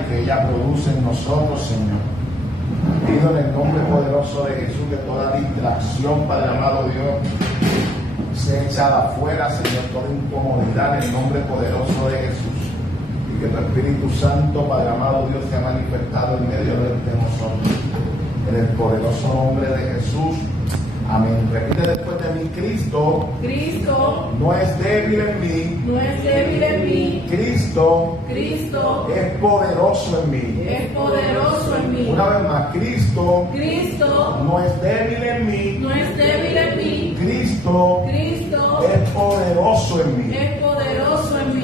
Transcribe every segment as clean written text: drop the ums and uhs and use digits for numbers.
y que ella produce en nosotros, Señor. Pido en el nombre poderoso de Jesús que toda distracción, Padre amado Dios, sea echada afuera, Señor, toda incomodidad en el nombre poderoso de Jesús. Y que tu Espíritu Santo, Padre amado Dios, sea manifestado en medio de nosotros. En el poderoso nombre de Jesús. Amén. Repite después de mí: Cristo no es débil en mí. Cristo es poderoso en mí. Una vez más: Cristo no es débil en mí. Cristo es poderoso en mí.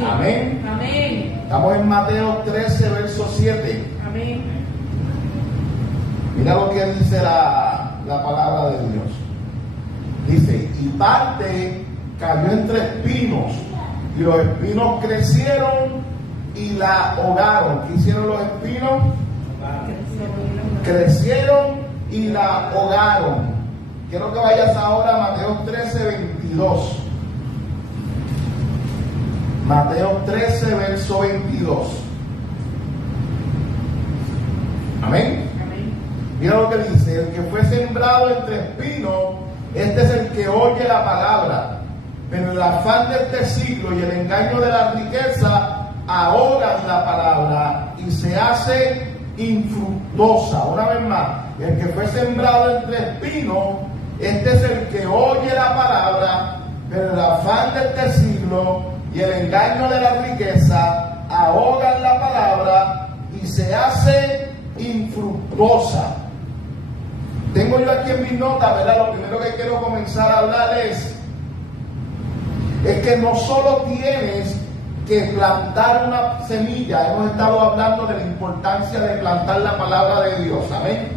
Amén. Estamos en Mateo 13, verso 7. Amén. Mira lo que dice la palabra de Dios. Dice: y parte cayó entre espinos, y los espinos crecieron y la ahogaron. ¿Qué hicieron los espinos? Crecieron y la ahogaron. Quiero que vayas ahora a Mateo 13, 22. Mateo 13, verso 22. Amén. Mira lo que dice: el que fue sembrado entre espinos, este es el que oye la palabra, pero el afán de este siglo y el engaño de la riqueza ahogan la palabra y se hace infructuosa. Una vez más: el que fue sembrado entre espinos, este es el que oye la palabra, pero el afán de este siglo y el engaño de la riqueza ahogan la palabra y se hace infructuosa. Tengo yo aquí en mis notas, ¿verdad? Lo primero que quiero comenzar a hablar es que no solo tienes que plantar una semilla. Hemos estado hablando de la importancia de plantar la palabra de Dios, amén,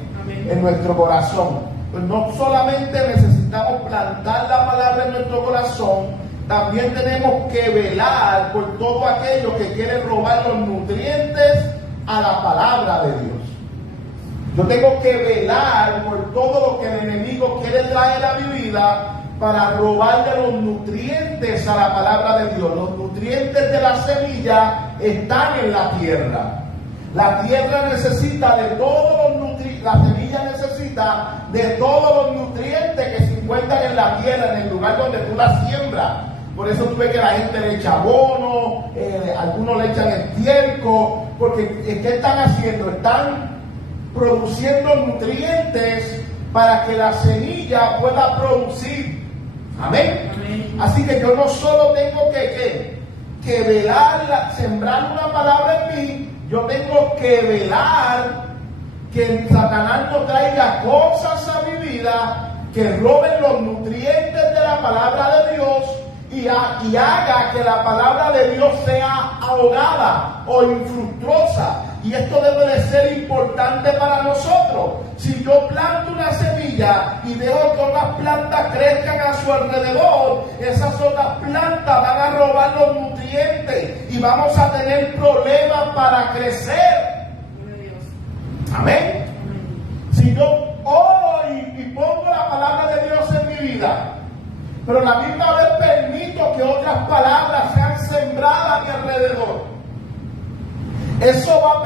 en nuestro corazón. Pues no solamente necesitamos plantar la palabra en nuestro corazón, también tenemos que velar por todo aquello que quiere robar los nutrientes a la palabra de Dios. Yo tengo que velar por todo lo que el enemigo quiere traer a mi vida para robarle los nutrientes a la palabra de Dios. Los nutrientes de la semilla están en la tierra. La tierra necesita de todos los nutrientes, la semilla necesita de todos los nutrientes que se encuentran en la tierra, en el lugar donde tú la siembras. Por eso tú ves que la gente le echa abono, algunos le echan estiércol, porque ¿qué están haciendo? Están produciendo nutrientes para que la semilla pueda producir. Amén. Así que yo no solo tengo que velar, sembrar una palabra en mí, yo tengo que velar que Satanás no traiga cosas a mi vida que roben los nutrientes de la palabra de Dios y haga que la palabra de Dios sea ahogada o infructuosa. Y esto debe de ser importante para nosotros. Si yo planto una semilla y dejo que otras plantas crezcan a su alrededor, esas otras plantas van a robar los nutrientes y vamos a tener problemas para crecer. Amén. Si yo oro y pongo la palabra de Dios en mi vida, pero a la misma vez permito que otras palabras sean sembradas a mi alrededor, eso va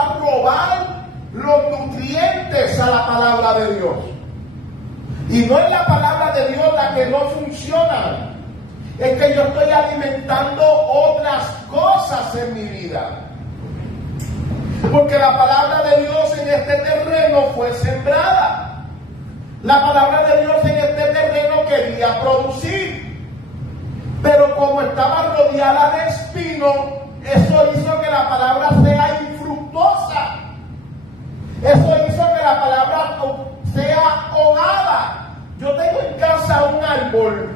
a robar los nutrientes a la palabra de Dios. Y no es la palabra de Dios la que no funciona, es que yo estoy alimentando otras cosas en mi vida. Porque la palabra de Dios en este terreno fue sembrada. La palabra de Dios en este terreno quería producir, pero como estaba rodeada de espinos, eso hizo que la palabra sea infructuosa. Eso hizo que la palabra sea ahogada. Yo tengo en casa un árbol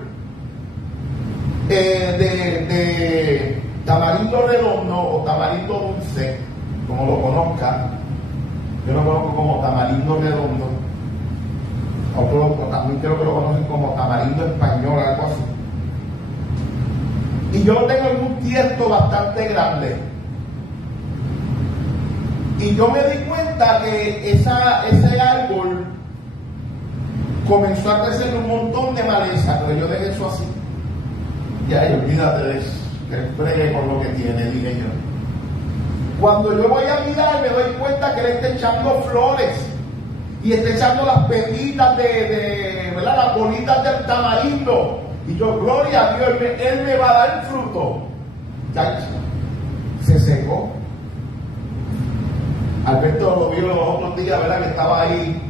de tamarindo redondo o tamarindo dulce, como lo conozcan. Yo lo conozco como tamarindo redondo. O también creo que lo conocen como tamarindo español, algo así. Y yo lo tengo en un tiesto bastante grande. Y yo me di cuenta que ese árbol comenzó a crecer un montón de maleza, pero yo dejé eso así. Ya, olvídate de eso, que fregue con lo que tiene, dije yo. Cuando yo voy a mirar, me doy cuenta que él está echando flores y está echando las pepitas ¿verdad? Las bolitas del tamarindo. Y yo, gloria a Dios, él me va a dar fruto. Ya se secó. Alberto lo vio los otros días, ¿verdad? Que estaba ahí.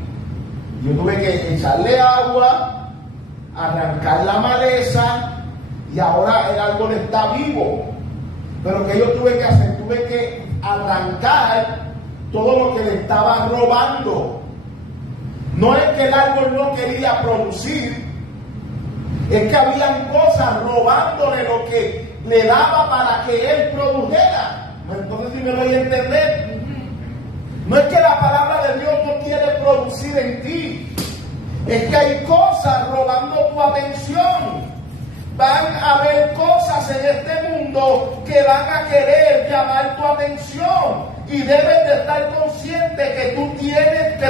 Yo tuve que echarle agua, arrancar la maleza, y ahora el árbol está vivo. Pero que yo tuve que hacer, tuve que arrancar todo lo que le estaba robando. No es que el árbol no quería producir, es que habían cosas robándole lo que le daba para que él produjera. Entonces, si me doy a entender, no es que la palabra de Dios no quiere producir en ti, es que hay cosas robando tu atención. Van a haber cosas en este mundo que van a querer llamar tu atención, y debes de estar consciente que tú tienes, que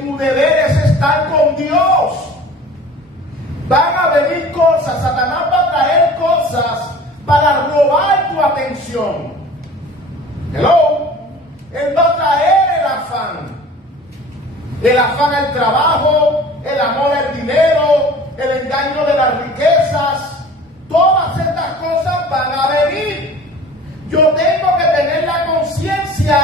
tu deber es estar con Dios. Van a venir cosas, Satanás va a traer cosas para robar tu atención. Hello. Él va a traer el afán al trabajo, el amor al dinero, el engaño de las riquezas. Todas estas cosas van a venir. Yo tengo que tener la conciencia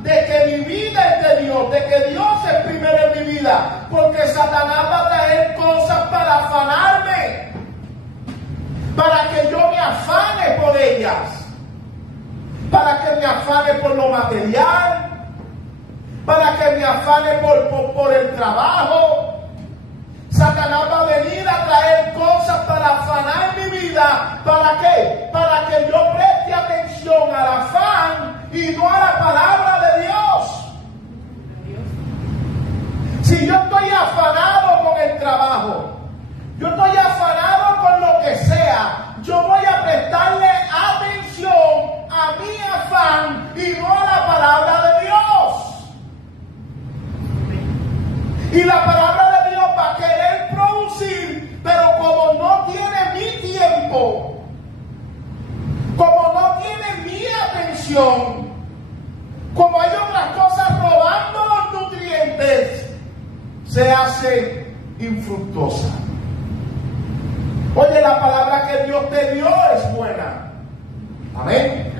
de que mi vida es de Dios, de que Dios es primero en mi vida, porque Satanás va a traer cosas para afanarme, para que yo me afane por ellas, para que me afane por lo material, para que me afane por el trabajo. Satanás va a venir a traer cosas para afanar mi vida. ¿Para qué? Para que yo preste atención al afán y no a la palabra de Dios. Si yo estoy afanado con el trabajo, yo estoy afanado con lo que sea, yo voy a prestarle atención a mi afán y no a la palabra de Dios. Y la palabra de Dios va a querer producir, pero como no tiene mi tiempo, como no tiene mi atención, como hay otras cosas robando los nutrientes, se hace infructuosa. Oye, la palabra que Dios te dio es buena. Amén.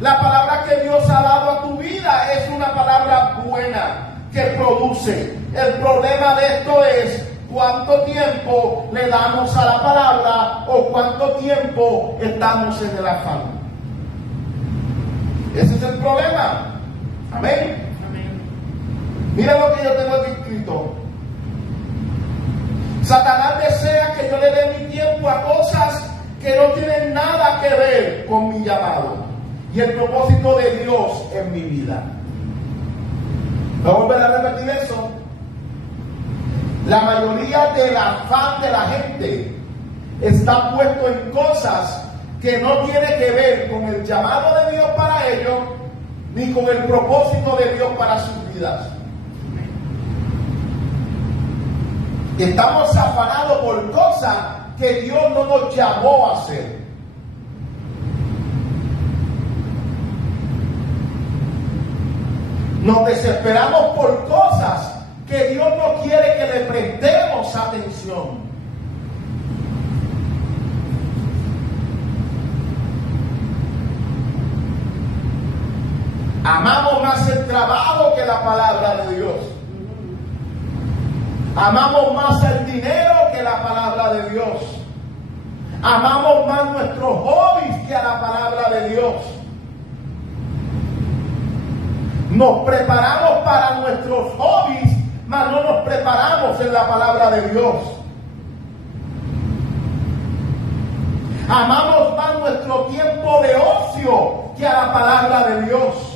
La palabra que Dios ha dado a tu vida es una palabra buena que produce. El problema de esto es cuánto tiempo le damos a la palabra o cuánto tiempo estamos en el afán. Ese es el problema. Amén. Mira lo que yo tengo aquí escrito. Satanás desea que yo le dé mi tiempo a cosas que no tienen nada que ver con mi llamado y el propósito de Dios en mi vida. Vamos a volver a repetir eso. La mayoría del afán de la gente está puesto en cosas que no tienen que ver con el llamado de Dios para ellos, ni con el propósito de Dios para sus vidas. Estamos afanados por cosas que Dios no nos llamó a hacer. Nos desesperamos por cosas que Dios no quiere que le prestemos atención. Amamos más el trabajo que la palabra de Dios. Amamos más el dinero que la palabra de Dios. Amamos más nuestros hobbies que a la palabra de Dios. Nos preparamos para nuestros hobbies, mas no nos preparamos en la palabra de Dios. Amamos más nuestro tiempo de ocio que a la palabra de Dios.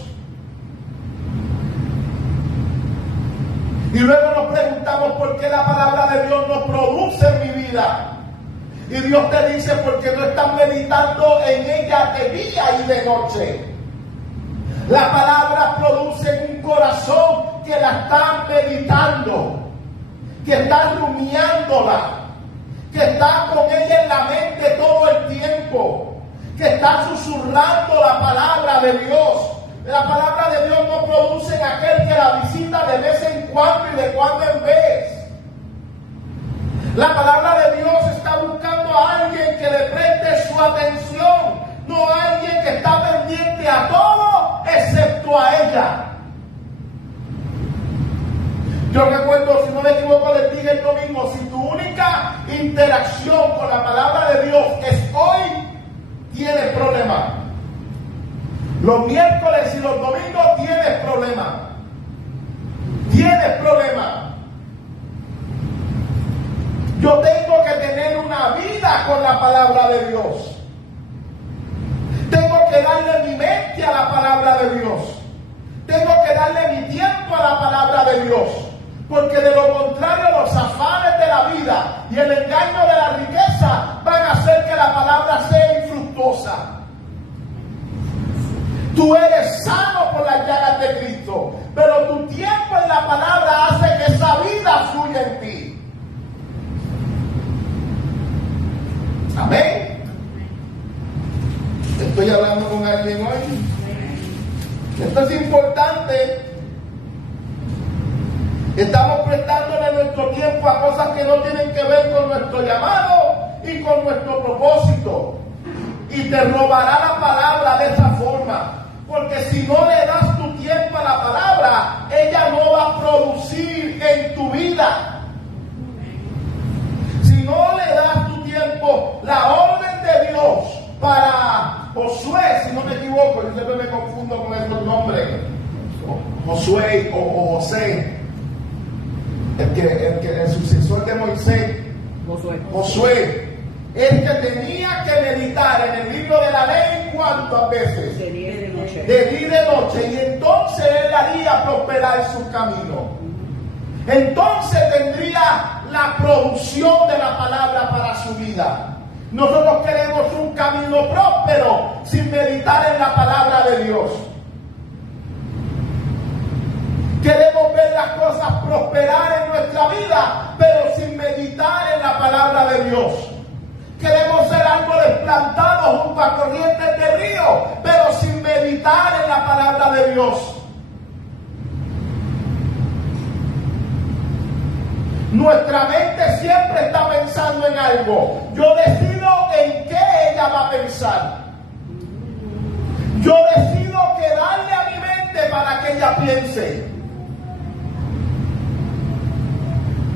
Y luego nos preguntamos por qué la palabra de Dios no produce en mi vida. Y Dios te dice porque no estás meditando en ella de día y de noche. La palabra produce en un corazón que la está meditando, que está rumiándola, que está con ella en la mente todo el tiempo, que están susurrando la palabra de Dios. La palabra de Dios no produce en aquel que la visita de vez en cuando y de cuando en vez. La palabra de Dios está buscando a alguien que le preste su atención, no a alguien que está pendiente a todo excepto a ella. Yo recuerdo, si no me equivoco, les dije el domingo, si tu única interacción con la palabra de Dios es hoy, tienes problemas. Los miércoles y los domingos tienes problemas. Tienes problemas. Yo tengo que tener una vida con la palabra de Dios. Tengo que darle mi mente a la palabra de Dios. Tengo que darle mi tiempo a la palabra de Dios. Porque de lo contrario, los afanes de la vida y el engaño de la riqueza van a hacer que la palabra sea infructuosa. Tú eres sano por las llagas de Cristo, pero tu tiempo en la palabra hace que esa vida fluya en ti. Amén. Estoy hablando con alguien hoy. Esto es importante. Estamos prestándole nuestro tiempo a cosas que no tienen que ver con nuestro llamado y con nuestro propósito. Y te robará la palabra de esa forma. Porque si no le das tu tiempo a la palabra, ella no va a producir en tu vida. Si no le das tu tiempo, la orden de Dios para Josué, si no me equivoco, yo siempre me confundo con estos nombres, Josué o José, el sucesor de Moisés, Josué, el que tenía que meditar en el libro de la ley, ¿cuántas veces? De día y de noche. De día y de noche, y entonces él haría prosperar sus caminos. Entonces tendría la producción de la palabra para su vida. Nosotros queremos un camino próspero sin meditar en la palabra de Dios. Queremos ver las cosas prosperar en nuestra vida, pero sin meditar en la palabra de Dios. Queremos ser árboles plantados junto a corrientes de río, pero sin meditar en la palabra de Dios. Nuestra mente siempre está pensando en algo. Yo decido en qué ella va a pensar. Yo decido qué darle a mi mente para que ella piense.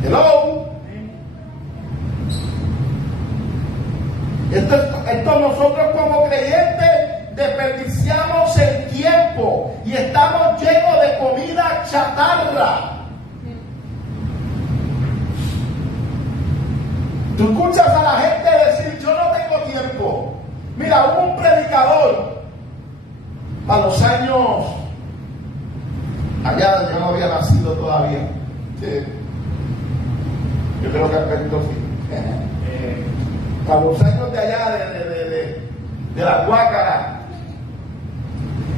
Hello. Esto nosotros como creyentes desperdiciamos el tiempo y estamos llenos de comida chatarra. Tú escuchas a la gente decir, yo no tengo tiempo. Mira, hubo un predicador a los años, allá yo no había nacido todavía. Sí. Yo creo que Alberto sí. A los años de allá, de la Guácara.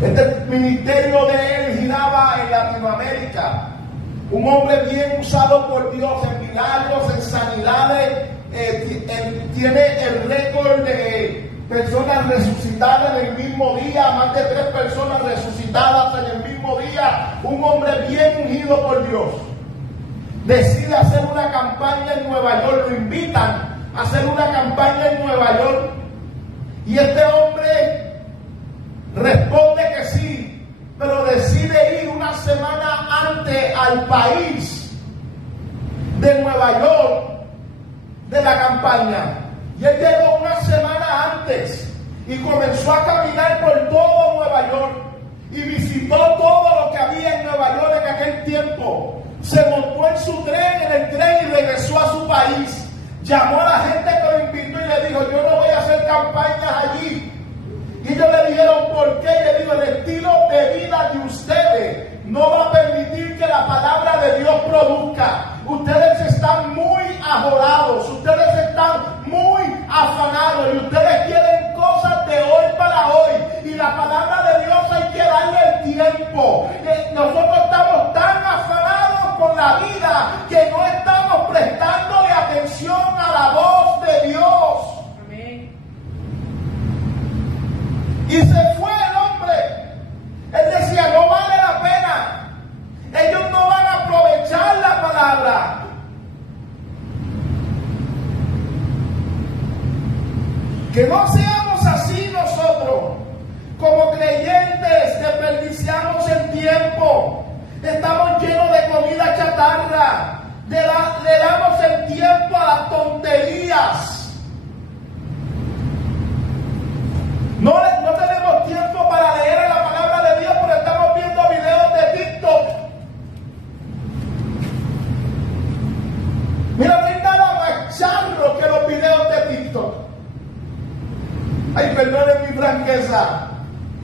Este ministerio de él giraba en Latinoamérica. Un hombre bien usado por Dios en milagros, en sanidades. Tiene el récord de personas resucitadas en el mismo día, más de 3 personas resucitadas en el mismo día. Un hombre bien ungido por Dios. Decide hacer una campaña en Nueva York, lo invitan a hacer una campaña en Nueva York. Y este hombre responde que sí, pero decide ir una semana antes al país de Nueva York de la campaña. Y él llegó una semana antes y comenzó a caminar por todo Nueva York y visitó todo lo que había en Nueva York en aquel tiempo. Se montó en su tren, en el tren, y regresó a su país. Llamó a la gente que lo invitó y le dijo, yo no voy a hacer campañas allí. Y ellos le dijeron, ¿por qué? Y le dijo, el estilo de vida de ustedes no va a permitir que la palabra de Dios produzca. Ustedes están muy ajorados, ustedes están muy afanados y ustedes quieren cosas de hoy para hoy. Y la palabra de Dios hay que darle el tiempo. Nosotros estamos tan afanados con la vida que no estamos prestándole atención a la voz de Dios. Amén. Que no seamos así nosotros, como creyentes, desperdiciamos el tiempo. Estamos llenos de comida chatarra. Le damos el tiempo a las tonterías. No tenemos tiempo para leer la palabra de Dios porque estamos viendo videos de TikTok. Mira, no hay nada más charro que los videos de TikTok. Ay, perdonen mi franqueza.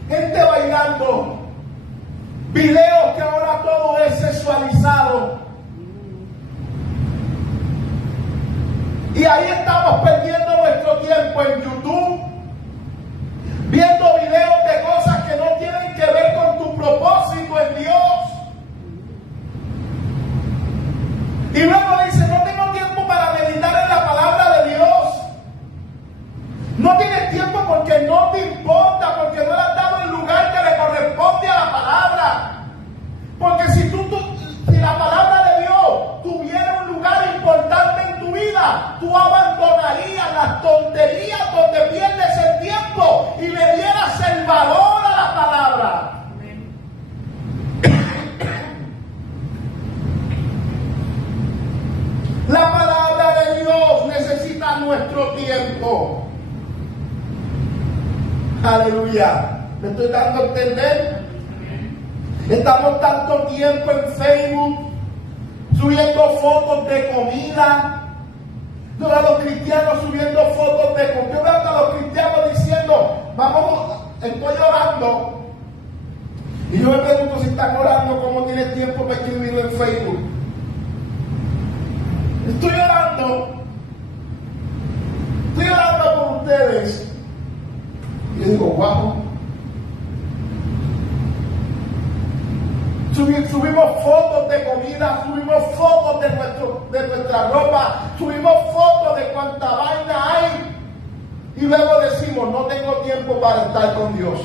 Gente bailando. Videos que ahora todo es sexualizado. Y ahí estamos perdiendo nuestro tiempo en YouTube, viendo videos de cosas que no tienen que ver con tu propósito en Dios. Y luego dice, no tengo tiempo para meditar en la palabra de Dios. No tienes tiempo porque no te importa, porque no le has dado el lugar que le corresponde a la palabra. Porque si la palabra de Dios tuviera un lugar importante en tu vida, tú abandonarías las tonterías donde pierdes el tiempo y le dieras el valor a la palabra. La palabra de Dios necesita nuestro tiempo. Aleluya. ¿Me estoy dando a entender? Estamos tanto tiempo en Facebook subiendo fotos de comida. Yo veo a los cristianos subiendo fotos de comida. Yo veo a los cristianos diciendo, estoy orando. Y yo me pregunto si están orando, ¿cómo tienen tiempo para escribirlo en Facebook? Estoy orando por ustedes. Y yo digo, wow. Subimos fotos de comida, subimos fotos de nuestra ropa, subimos fotos de cuánta vaina hay. Y luego decimos, no tengo tiempo para estar con Dios.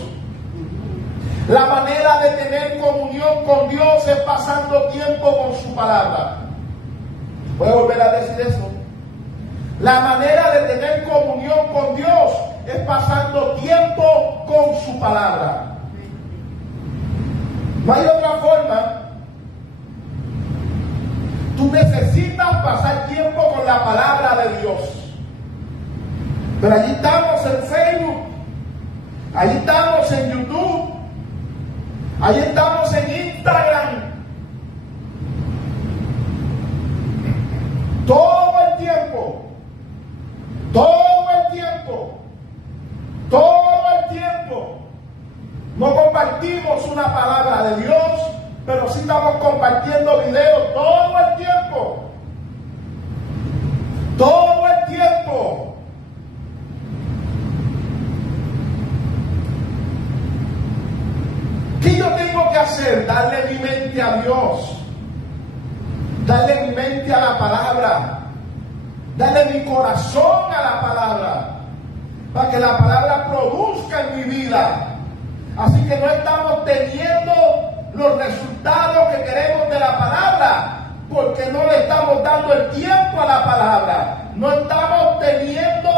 La manera de tener comunión con Dios es pasando tiempo con su palabra. Voy a volver a decir eso. La manera de tener comunión con Dios es pasando tiempo con su palabra. No hay otra forma. Tú necesitas pasar tiempo con la palabra de Dios. Pero allí estamos en Facebook, allí estamos en YouTube, allí estamos en Instagram. Todo el tiempo. No compartimos una palabra de Dios, pero sí estamos compartiendo videos todo el tiempo. Todo el tiempo. ¿Qué yo tengo que hacer? Darle mi mente a Dios. Darle mi mente a la palabra. Darle mi corazón a la palabra. Para que la palabra produzca en mi vida. Así que no estamos teniendo los resultados que queremos de la palabra, porque no le estamos dando el tiempo a la palabra. No estamos teniendo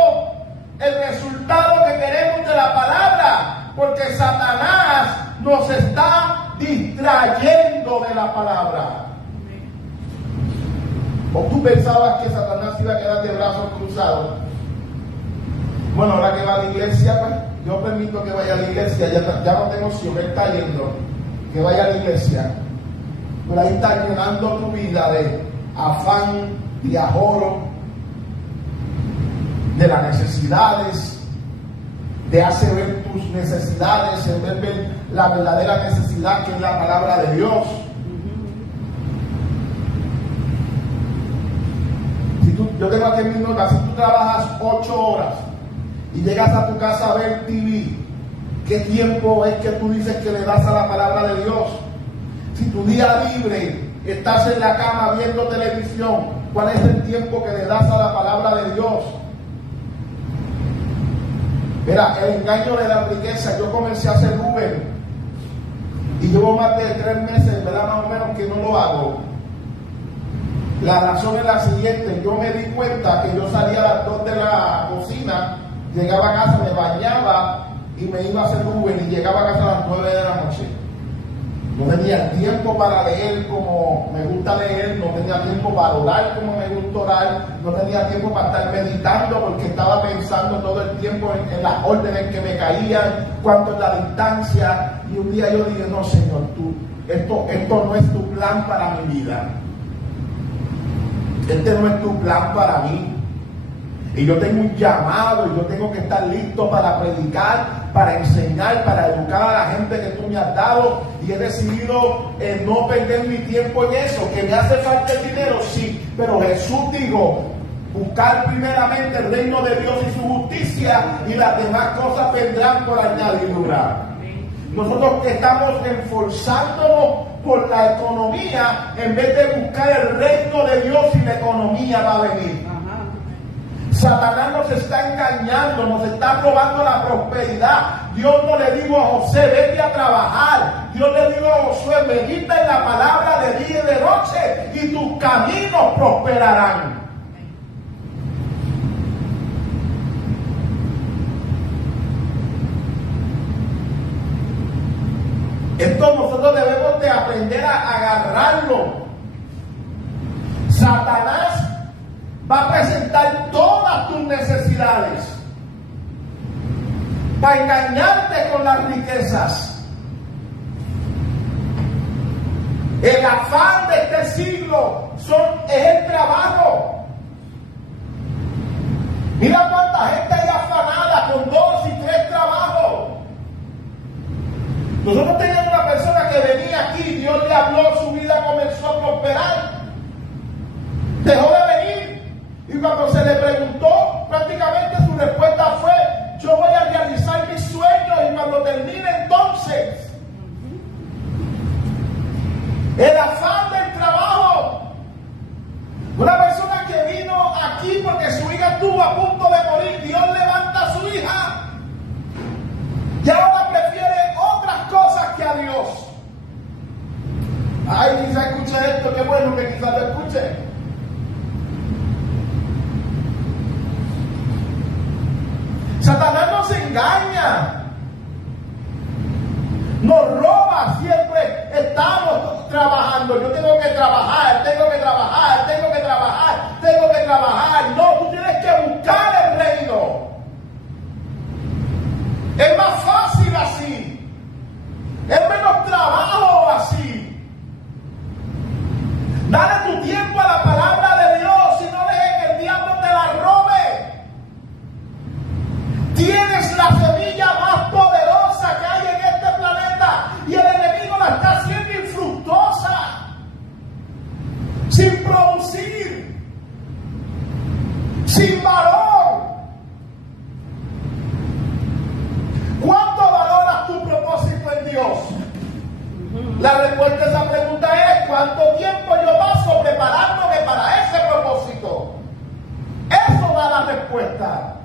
el resultado que queremos de la palabra, porque Satanás nos está distrayendo de la palabra. ¿O tú pensabas que Satanás iba a quedar de brazos cruzados? Bueno, ahora que va a la iglesia, pues, yo permito que vaya a la iglesia, ya no tengo opción, él está yendo, que vaya a la iglesia. Pero ahí está llenando tu vida de afán, de ahorro, de las necesidades, de hacer ver tus necesidades, de ver la verdadera necesidad que es la palabra de Dios. Yo tengo aquí en mis notas, si tú trabajas 8 horas y llegas a tu casa a ver TV, ¿qué tiempo es que tú dices que le das a la palabra de Dios? Si tu día libre estás en la cama viendo televisión, ¿cuál es el tiempo que le das a la palabra de Dios? Mira, el engaño de la riqueza. Yo comencé a hacer Uber y llevo más de 3 meses, ¿verdad? Más o menos que no lo hago. La razón es la siguiente: yo me di cuenta que yo salía a las 2 de la cocina llegaba a casa, me bañaba y me iba a hacer Uber y llegaba a casa a las 9 de la noche. No tenía tiempo para leer como me gusta leer, no tenía tiempo para orar como me gusta orar, no tenía tiempo para estar meditando porque estaba pensando todo el tiempo en las órdenes que me caían, cuánto es la distancia. Y un día yo dije, no Señor, esto no es tu plan para mi vida. Este no es tu plan para mí. Y yo tengo un llamado y yo tengo que estar listo para predicar, para enseñar, para educar a la gente que tú me has dado. Y he decidido no perder mi tiempo en eso. Que me hace falta el dinero, sí. Pero Jesús dijo, buscar primeramente el reino de Dios y su justicia y las demás cosas vendrán por añadidura. Nosotros estamos esforzándonos por la economía en vez de buscar el reino de Dios y la economía va a venir. Satanás nos está engañando, nos está robando la prosperidad. Dios no le dijo a José, vete a trabajar. Dios le dijo a Josué, medita en la palabra de día y de noche y tus caminos prosperarán. Esto nosotros debemos de aprender a agarrarlo. Satanás va a presentar todas tus necesidades para engañarte con las riquezas. El afán de este siglo es el trabajo. Mira cuánta gente hay afanada con 2 y 3 trabajos. Nosotros teníamos una persona que venía aquí, Dios le habló, su vida comenzó a prosperar. Dejó de venir. Y cuando se le preguntó, prácticamente su respuesta fue, yo voy a realizar mis sueños y cuando termine entonces. El afán del trabajo. Una persona que vino aquí porque su hija estuvo a punto de morir, Dios levanta a su hija. Y ahora prefiere otras cosas que a Dios. Ay, quizá escuche esto, qué bueno que quizás lo escuche. Satanás nos engaña, nos roba, siempre estamos trabajando. Yo tengo que trabajar, tengo que trabajar, tengo que trabajar, tengo que trabajar. No, tú tienes que buscar el reino. Es más fácil así, es menos trabajo así. Dale tu tiempo a la palabra de Dios y no dejes que el diablo te la robe. Tienes la semilla más poderosa que hay en este planeta y el enemigo la está haciendo infructuosa, sin producir, sin valor. ¿Cuánto valoras tu propósito en Dios? La respuesta a esa pregunta es ¿cuánto tiempo yo paso preparándome para ese propósito? Eso da la respuesta.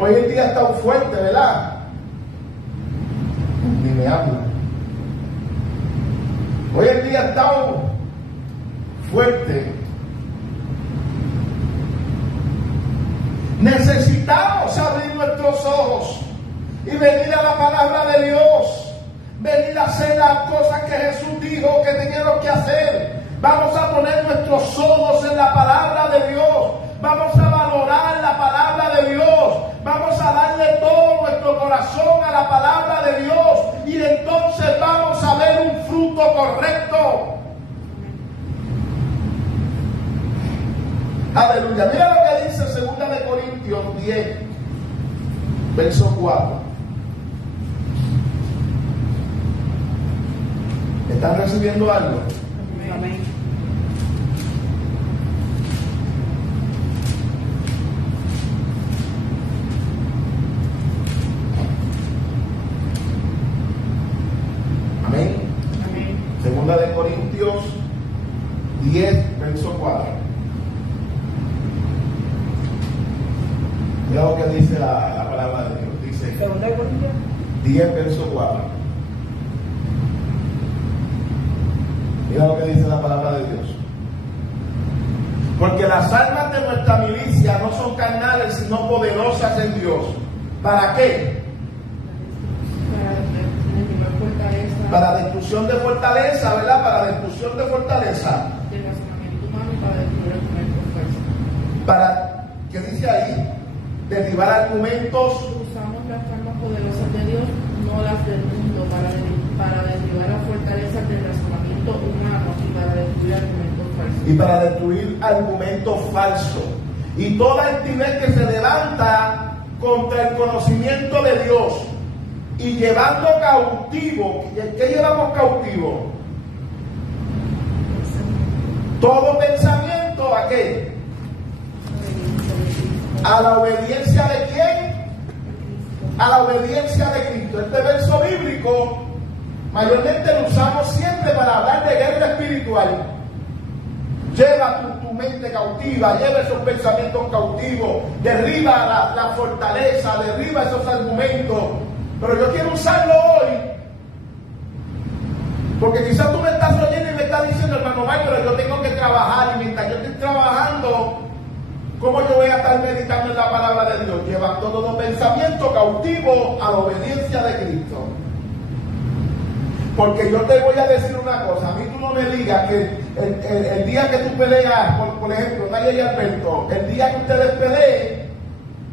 Hoy el día está fuerte, ¿verdad? Ni me habla. Hoy el día está fuerte. Necesitamos abrir nuestros ojos y venir a la palabra de Dios. Venir a hacer las cosas que Jesús dijo que teníamos que hacer. Vamos a poner nuestros ojos en la palabra de Dios. Vamos a valorar la palabra de Dios. Vamos a darle todo nuestro corazón a la palabra de Dios. Y entonces vamos a ver un fruto correcto. Aleluya. Mira lo que dice 2 Corintios 10, verso 4. ¿Están recibiendo algo? Amén. Segunda de Corintios 10, verso 4. Mira lo que dice la palabra de Dios. Dice Segunda de Corintios 10, verso 4. Mira lo que dice la palabra de Dios. Porque las armas de nuestra milicia no son carnales, sino poderosas en Dios. ¿Para qué? Para destrucción de fortaleza, ¿verdad? Para destrucción de fortaleza. Del razonamiento humano y para destruir argumentos falsos. Para, ¿qué dice ahí? Derribar argumentos. Usamos las armas poderosas de Dios, no las del mundo, para derribar las fortalezas del razonamiento humano y para destruir argumentos falsos. Y para destruir argumentos falsos. Y toda altivez que se levanta contra el conocimiento de Dios. Y llevando cautivo, ¿qué llevamos cautivo? Todo pensamiento, ¿a qué? ¿A la obediencia de quién? A la obediencia de Cristo. Este verso bíblico mayormente lo usamos siempre para hablar de guerra espiritual. Lleva tu mente cautiva, lleva esos pensamientos cautivos, derriba la fortaleza, derriba esos argumentos. Pero yo quiero usarlo hoy, porque quizás tú me estás oyendo y me estás diciendo, hermano Mario, yo tengo que trabajar, y mientras yo estoy trabajando, ¿cómo yo voy a estar meditando en la palabra de Dios? Llevando todo pensamiento cautivo a la obediencia de Cristo. Porque yo te voy a decir una cosa, a mí tú no me digas que el día que tú peleas, por ejemplo, Naya y Alberto, el día que ustedes peleen,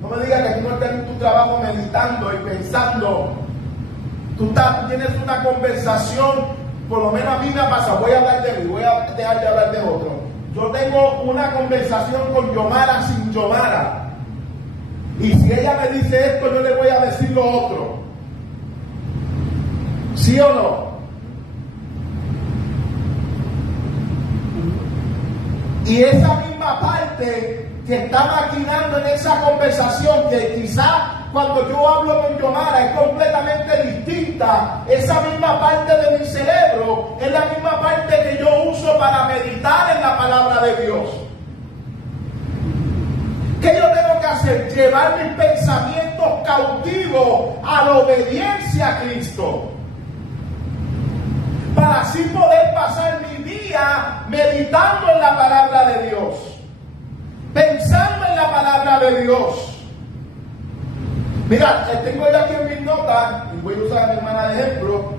no me digas que tú no estás en tu trabajo meditando y pensando. Tú tienes una conversación, por lo menos a mí me pasa, voy a hablar de mí, voy a dejar de hablar de otro. Yo tengo una conversación con Yomara sin Yomara. Y si ella me dice esto, yo le voy a decir lo otro. ¿Sí o no? Y esa misma parte que está maquinando en esa conversación, que quizá cuando yo hablo con Yomara es completamente distinta, esa misma parte de mi cerebro es la misma parte que yo uso para meditar en la palabra de Dios. ¿Qué yo tengo que hacer? Llevar mis pensamientos cautivos a la obediencia a Cristo, para así poder pasar mi día meditando en la palabra de Dios, pensando en la palabra de Dios. Mira, tengo ya aquí en mis notas, y voy a usar a mi hermana de ejemplo.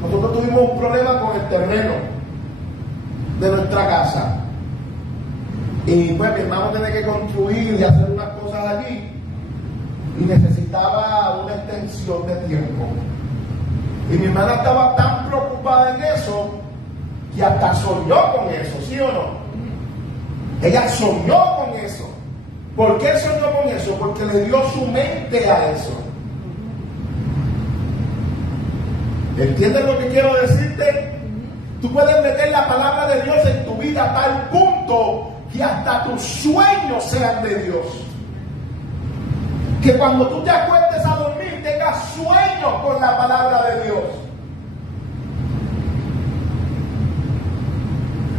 Nosotros tuvimos un problema con el terreno de nuestra casa. Y pues mi hermano tenía que construir y hacer unas cosas allí, y necesitaba una extensión de tiempo. Y mi hermana estaba tan preocupada en eso que hasta soñó con eso, ¿sí o no? Ella soñó con eso. ¿Por qué soñó con eso? Porque le dio su mente a eso. ¿Entiendes lo que quiero decirte? Tú puedes meter la palabra de Dios en tu vida a tal punto que hasta tus sueños sean de Dios. Que cuando tú te acuestes a dormir tengas sueños con la palabra de Dios.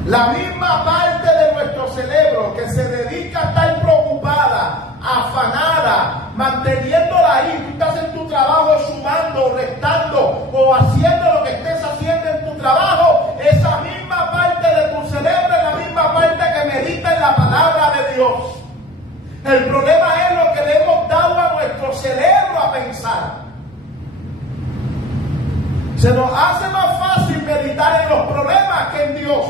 La misma parte de nuestro cerebro que se dedica a estar preocupada, afanada, manteniéndola ahí. Tú estás en tu trabajo sumando, restando o haciendo lo que estés haciendo en tu trabajo. Esa misma parte de tu cerebro es la misma parte que medita en la palabra de Dios. El problema es lo que le hemos dado a nuestro cerebro a pensar. Se nos hace más fácil meditar en los problemas que en Dios.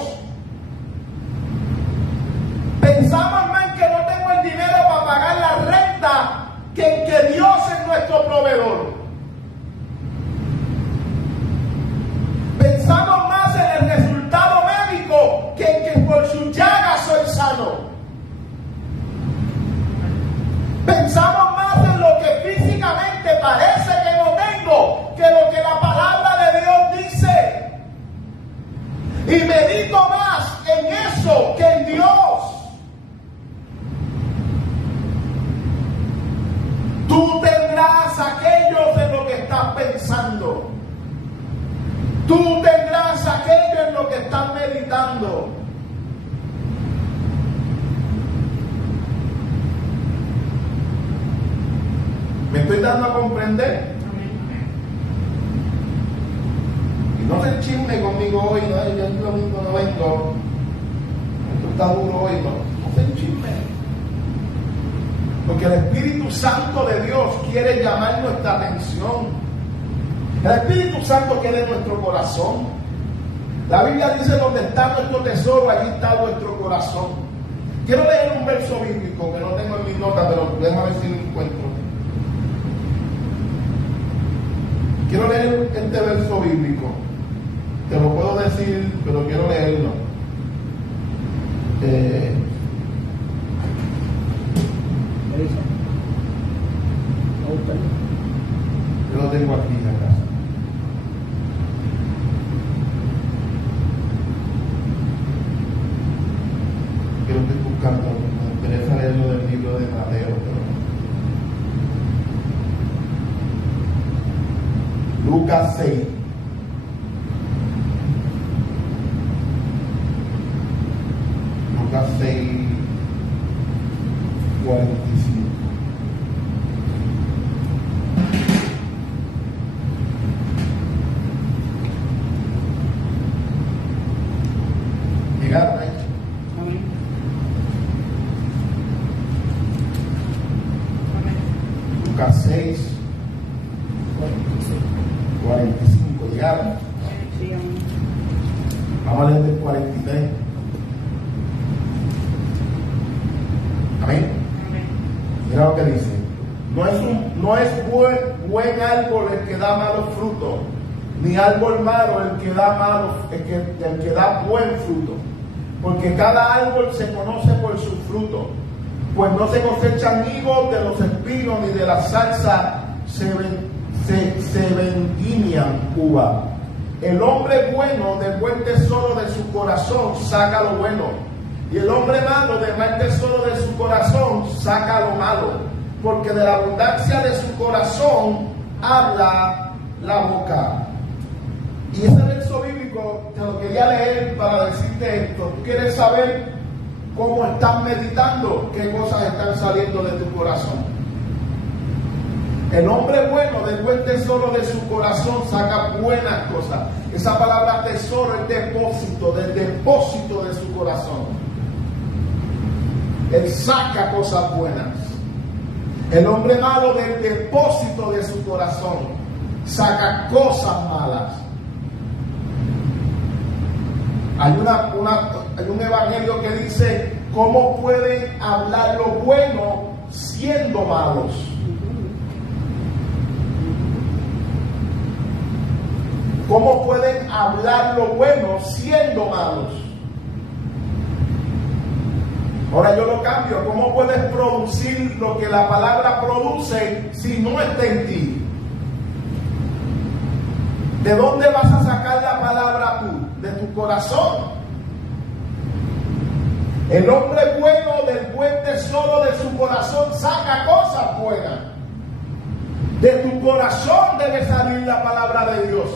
Pensamos más en que no tengo el dinero para pagar la renta que en que Dios es nuestro proveedor. Pensamos más en el resultado médico que en que por su llaga soy sano. Pensamos más en lo que físicamente parece que no tengo que lo que la palabra de Dios dice. Y medito más en eso que en Dios. Tú tendrás aquello de lo que estás pensando. Tú tendrás aquello en lo que estás meditando. ¿Me estoy dando a comprender? No se chisme conmigo hoy, no, yo el domingo no vengo. Esto está duro hoy, no se chisme. Porque el Espíritu Santo de Dios quiere llamar nuestra atención. El Espíritu Santo quiere en nuestro corazón. La Biblia dice: donde está nuestro tesoro, allí está nuestro corazón. Quiero leer un verso bíblico que no tengo en mis notas, pero déjame ver si lo encuentro. Quiero leer este verso bíblico. Te lo puedo decir, pero quiero leerlo. Yo lo tengo aquí en la casa. Yo lo estoy buscando. Me interesa leerlo del libro de Mateo. Pero... Lucas 6. Lucas 6, 45. ¿Llegaron ahí? Amén. Lucas 6, 45. ¿Llegaron? Sí, amén. Vamos a leer el 43. Amén. Mira lo que dice: no es buen árbol el que da malos frutos, ni árbol malo el que da buen fruto, porque cada árbol se conoce por su fruto. Pues no se cosechan higos de los espinos, ni de la zarza se vendimian uvas. El hombre bueno del buen tesoro de su corazón saca lo bueno, y el hombre malo del mal tesoro de su corazón saca lo malo, porque de la abundancia de su corazón habla la boca. Y ese verso bíblico te lo quería leer para decirte esto. ¿Tú quieres saber cómo estás meditando? ¿Qué cosas están saliendo de tu corazón? El hombre bueno del buen tesoro de su corazón saca buenas cosas. Esa palabra tesoro es depósito, del depósito de su corazón. Él saca cosas buenas. El hombre malo del depósito de su corazón saca cosas malas. Hay un evangelio que dice: ¿cómo pueden hablar lo bueno siendo malos? ¿Cómo pueden hablar lo bueno siendo malos? Ahora yo lo cambio. ¿Cómo puedes producir lo que la palabra produce si no está en ti? ¿De dónde vas a sacar la palabra tú? De tu corazón. El hombre bueno del buen tesoro de su corazón saca cosas buenas. De tu corazón debe salir la palabra de Dios.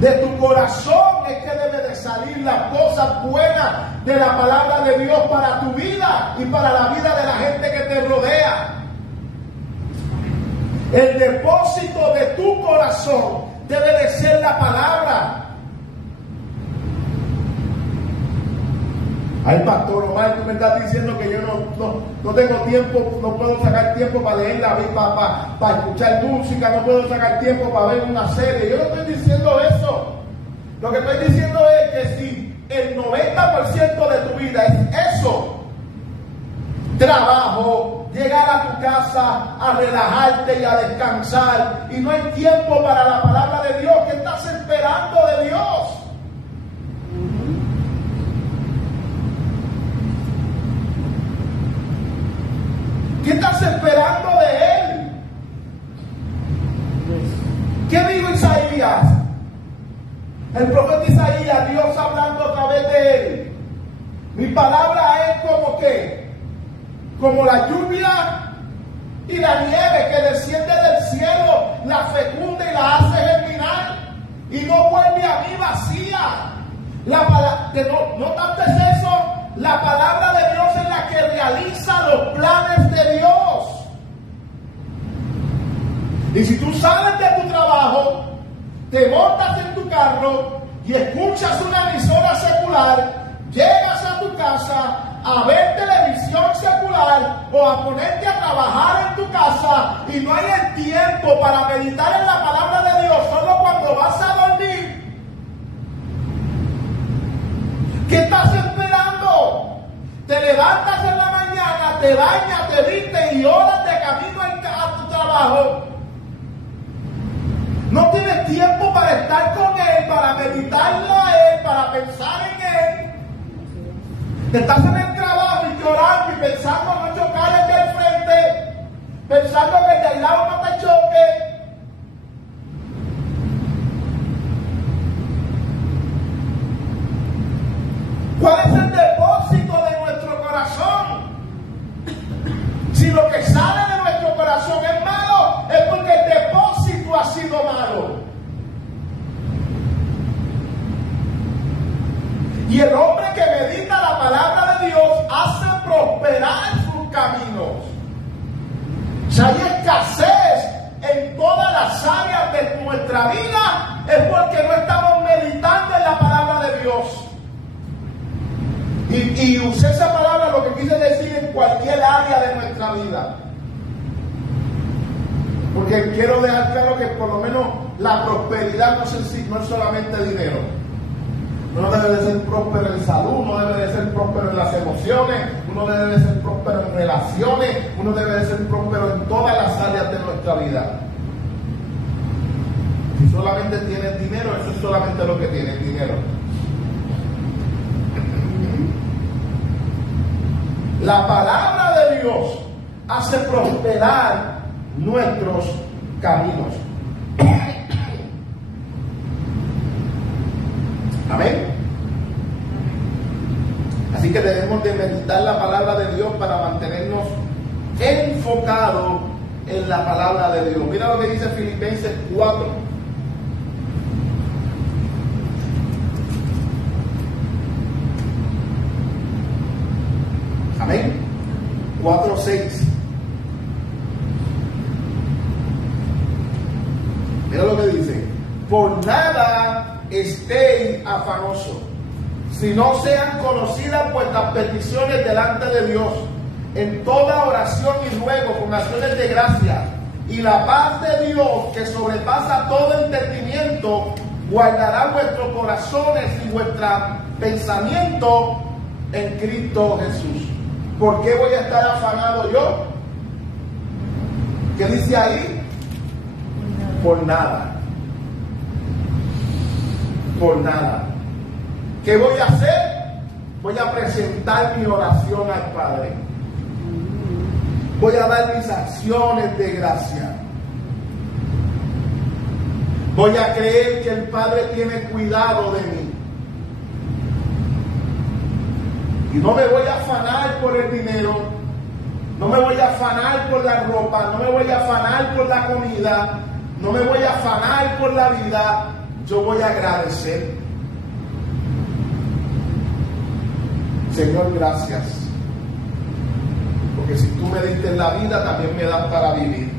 De tu corazón es que debe de salir las cosas buenas de la palabra de Dios para tu vida y para la vida de la gente que te rodea. El depósito de tu corazón debe de ser la palabra. Ay, pastor Omar, tú me estás diciendo que yo no tengo tiempo, no puedo sacar tiempo para leer la Biblia, para escuchar música, no puedo sacar tiempo para ver una serie. Yo no estoy diciendo eso. Lo que estoy diciendo es que si el 90% de tu vida es eso, trabajo, llegar a tu casa a relajarte y a descansar, y no hay tiempo para la palabra de Dios, ¿qué estás esperando de Dios? ¿Qué estás esperando de Él? ¿Qué dijo Isaías? El profeta Isaías, Dios hablando a través de él. Mi palabra es como que, como la lluvia y la nieve que desciende del cielo, la fecunda y la hace germinar, y no vuelve a mí vacía. ¿No captes eso? La palabra de Dios es la que realiza los planes de Dios. Y si tú sales de tu trabajo te montas en tu carro y escuchas una emisora secular, llegas a tu casa a ver televisión secular o a ponerte a trabajar en tu casa y no hay el tiempo para meditar en la palabra de Dios, solo cuando vas a dormir. ¿Qué estás esperando? Te levantas en la mañana, te bañas, te vistes y horas de camino a tu trabajo. No tienes tiempo para estar con Él, para meditarlo a Él, para pensar en Él. Estás en el trabajo y llorando y pensando no chocar el de al frente, pensando que el de al lado no te choque. ¿Cuál es el depósito de nuestro corazón? Si lo que sale de nuestro corazón es malo, es porque el depósito ha sido malo. Y el hombre que medita la palabra de Dios hace prosperar sus caminos. Si hay escasez en todas las áreas de nuestra vida, es porque no estamos meditando en la palabra de Dios. Y usé esa palabra, lo que quise decir, en cualquier área de nuestra vida. Porque quiero dejar claro que por lo menos la prosperidad no es solamente dinero. Uno debe de ser próspero en salud, uno debe de ser próspero en las emociones, uno debe de ser próspero en relaciones, uno debe de ser próspero en todas las áreas de nuestra vida. Si solamente tienes dinero, eso es solamente lo que tienes, dinero. La palabra de Dios hace prosperar nuestros caminos. Amén. Así que debemos de meditar la palabra de Dios para mantenernos enfocados en la palabra de Dios. Mira lo que dice Filipenses 4. Amén. 4:6. Mira lo que dice. Por nada estéis afanosos, si no sean conocidas vuestras peticiones delante de Dios, en toda oración y ruego con acciones de gracia, y la paz de Dios, que sobrepasa todo entendimiento, guardará vuestros corazones y vuestros pensamientos en Cristo Jesús. ¿Por qué voy a estar afanado yo? ¿Qué dice ahí? Por nada. Por nada. ¿Qué voy a hacer? Voy a presentar mi oración al Padre. Voy a dar mis acciones de gracia. Voy a creer que el Padre tiene cuidado de mí. Y no me voy a afanar por el dinero, no me voy a afanar por la ropa, no me voy a afanar por la comida, no me voy a afanar por la vida. Yo voy a agradecer. Señor, gracias. Porque si tú me diste la vida, también me das para vivir.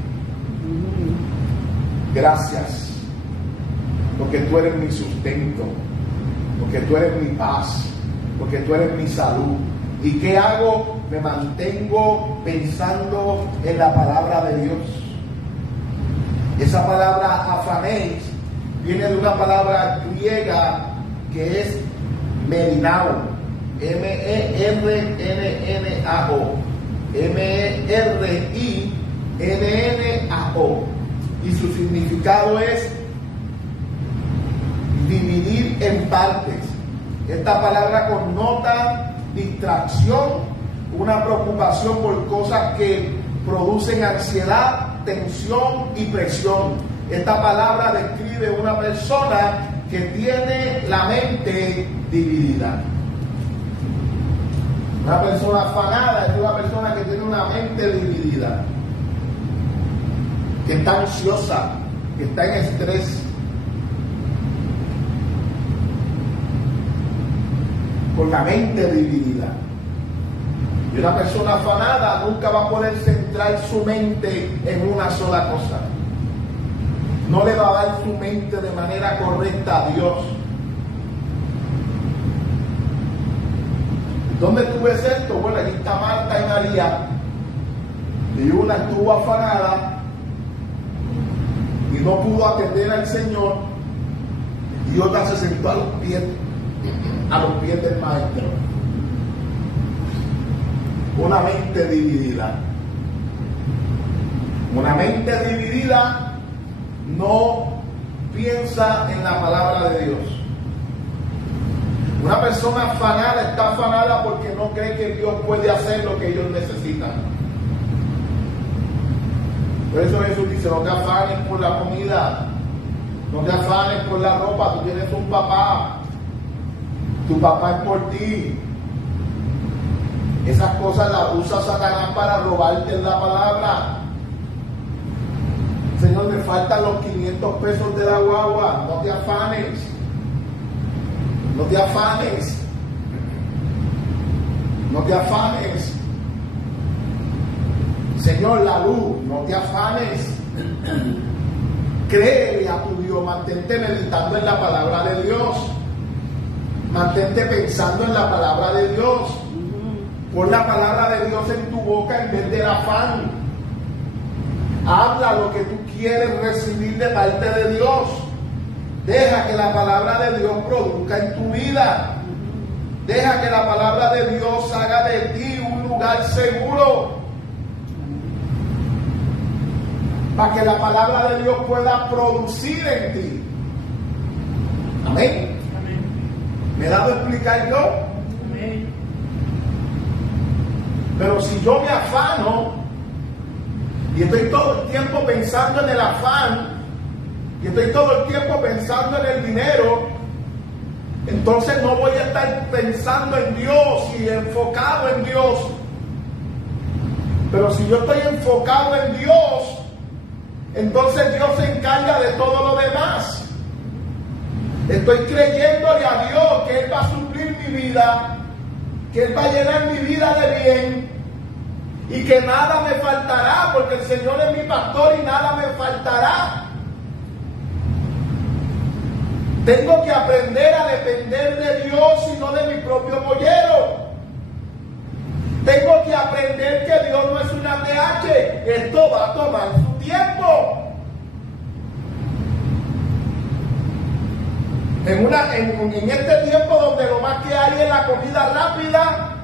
Gracias. Porque tú eres mi sustento. Porque tú eres mi paz. Porque tú eres mi salud. ¿Y qué hago? Me mantengo pensando en la palabra de Dios. Esa palabra afanéis viene de una palabra griega que es merinao, M-E-R-N-N-A-O, M-E-R-I-N-N-A-O, y su significado es dividir en partes. Esta palabra connota distracción, una preocupación por cosas que producen ansiedad, tensión y presión. Esta palabra describe una persona que tiene la mente dividida. Una persona afanada es una persona que tiene una mente dividida, que está ansiosa, que está en estrés, con la mente dividida. Y una persona afanada nunca va a poder centrar su mente en una sola cosa. no le va a dar su mente de manera correcta a Dios. ¿Dónde tú ves esto? Bueno, aquí está Marta y María, y una estuvo afanada y no pudo atender al Señor, y otra se sentó a los pies del Maestro. Una mente dividida. Una mente dividida no piensa en la palabra de Dios. Una persona afanada está afanada porque no cree que Dios puede hacer lo que ellos necesitan. Por eso Jesús dice: no te afanes por la comida, no te afanes por la ropa. Tú tienes un papá, tu papá es por ti. Esas cosas las usa Satanás para robarte la palabra. Señor, me faltan los 500 pesos de la guagua. No te afanes. No te afanes. No te afanes. Señor, la luz. No te afanes. Créele a tu Dios. Mantente meditando en la palabra de Dios. Mantente pensando en la palabra de Dios. Pon la palabra de Dios en tu boca en vez del afán. Habla lo que tú quieres recibir de parte de Dios. Deja que la palabra de Dios produzca en tu vida. Deja que la palabra de Dios haga de ti un lugar seguro, para que la palabra de Dios pueda producir en ti. Amén. ¿Me he dado a explicar yo? Amén. Pero si yo me afano y estoy todo el tiempo pensando en el afán, y estoy todo el tiempo pensando en el dinero, entonces no voy a estar pensando en Dios y enfocado en Dios. Pero si yo estoy enfocado en Dios, entonces Dios se encarga de todo lo demás. Estoy creyéndole a Dios que Él va a suplir mi vida, que Él va a llenar mi vida de bien, y que nada me faltará, porque el Señor es mi pastor y nada me faltará. Tengo que aprender a depender de Dios y no de mi propio pollero. Tengo que aprender que Dios no es una TH. Esto va a tomar su tiempo. En este tiempo donde lo más que hay es la comida rápida.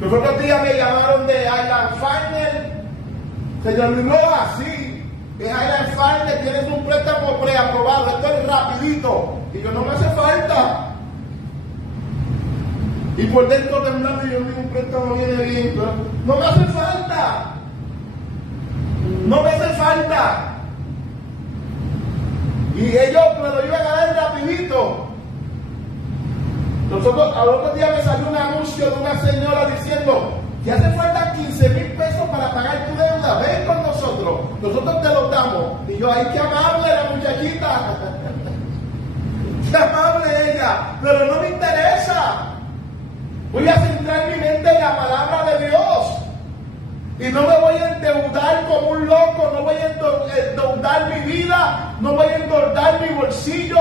Los otros días me llamaron de Island Final. Señor Luis, así. En Island Final tienes un préstamo preaprobado. Esto es rapidito. Y yo, no me hace falta. Y por dentro temblando, y yo digo, un préstamo viene bien. Pero no me hace falta. No me hace falta. Y ellos me lo iban a dar rapidito. Al otro día me salió un anuncio de una señora diciendo: que hace falta 15,000 pesos para pagar tu deuda, ven con nosotros te lo damos. Y yo, ay, qué amable la muchachita. Qué amable ella, pero no me interesa. Voy a centrar mi mente en la palabra de Dios. Y no me voy a endeudar como un loco, no voy a endeudar mi vida, no voy a endeudar mi bolsillo,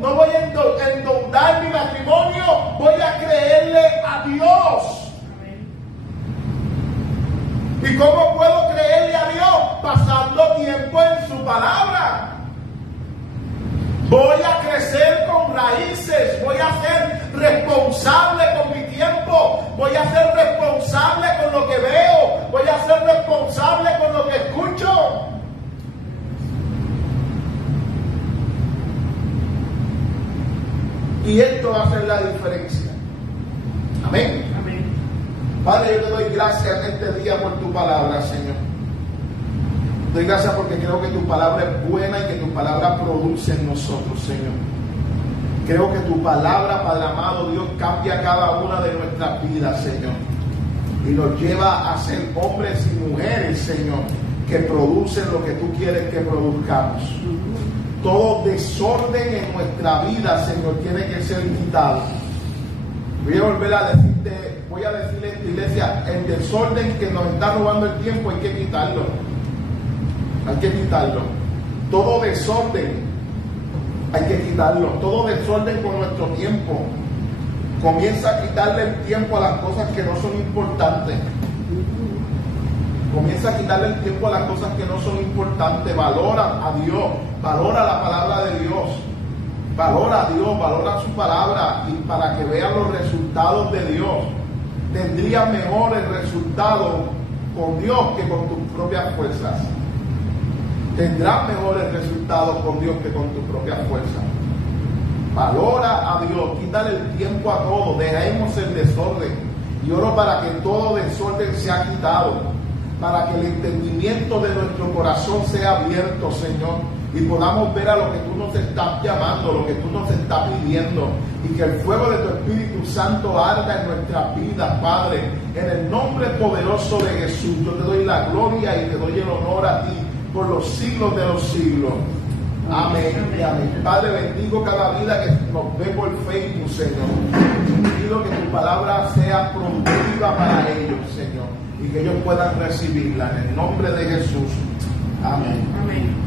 no voy a endeudar mi matrimonio, voy a creerle a Dios. ¿Y cómo puedo creerle a Dios? Pasando tiempo en su palabra. Voy a crecer con raíces, voy a ser responsable con mi tiempo, voy a ser responsable con lo que veo, voy a ser responsable con lo que escucho. Y esto va a hacer la diferencia. Amén. Amén. Padre, yo te doy gracias este día por tu palabra, Señor. Doy gracias porque creo que tu palabra es buena y que tu palabra produce en nosotros, Señor. Creo que tu palabra, Padre amado, Dios, cambia cada una de nuestras vidas, Señor. Y nos lleva a ser hombres y mujeres, Señor, que producen lo que tú quieres que produzcamos. Todo desorden en nuestra vida, Señor, tiene que ser quitado. Voy a volver a decirte, voy a decirle a esta iglesia: el desorden que nos está robando el tiempo hay que quitarlo. Hay que quitarlo. Todo desorden hay que quitarlo. Todo desorden con nuestro tiempo. Comienza a quitarle el tiempo a las cosas que no son importantes. Comienza a quitarle el tiempo a las cosas que no son importantes. Valora a Dios. Valora la palabra de Dios. Valora a Dios. Valora su palabra. Y para que vean los resultados de Dios. Tendrías mejores resultados con Dios que con tus propias fuerzas. Tendrás mejores resultados con Dios que con tus propias fuerzas. Valora a Dios, quítale el tiempo a todo, dejemos el desorden. Y oro para que todo desorden sea quitado, para que el entendimiento de nuestro corazón sea abierto, Señor, y podamos ver a lo que tú nos estás llamando, lo que tú nos estás pidiendo, y que el fuego de tu Espíritu Santo arda en nuestras vidas, Padre. En el nombre poderoso de Jesús, yo te doy la gloria y te doy el honor a ti por los siglos de los siglos. Amén y amén. Padre, bendigo cada vida que nos ve por Facebook, Señor. Pido que tu palabra sea productiva para ellos, Señor, y que ellos puedan recibirla en el nombre de Jesús. Amén. Amén.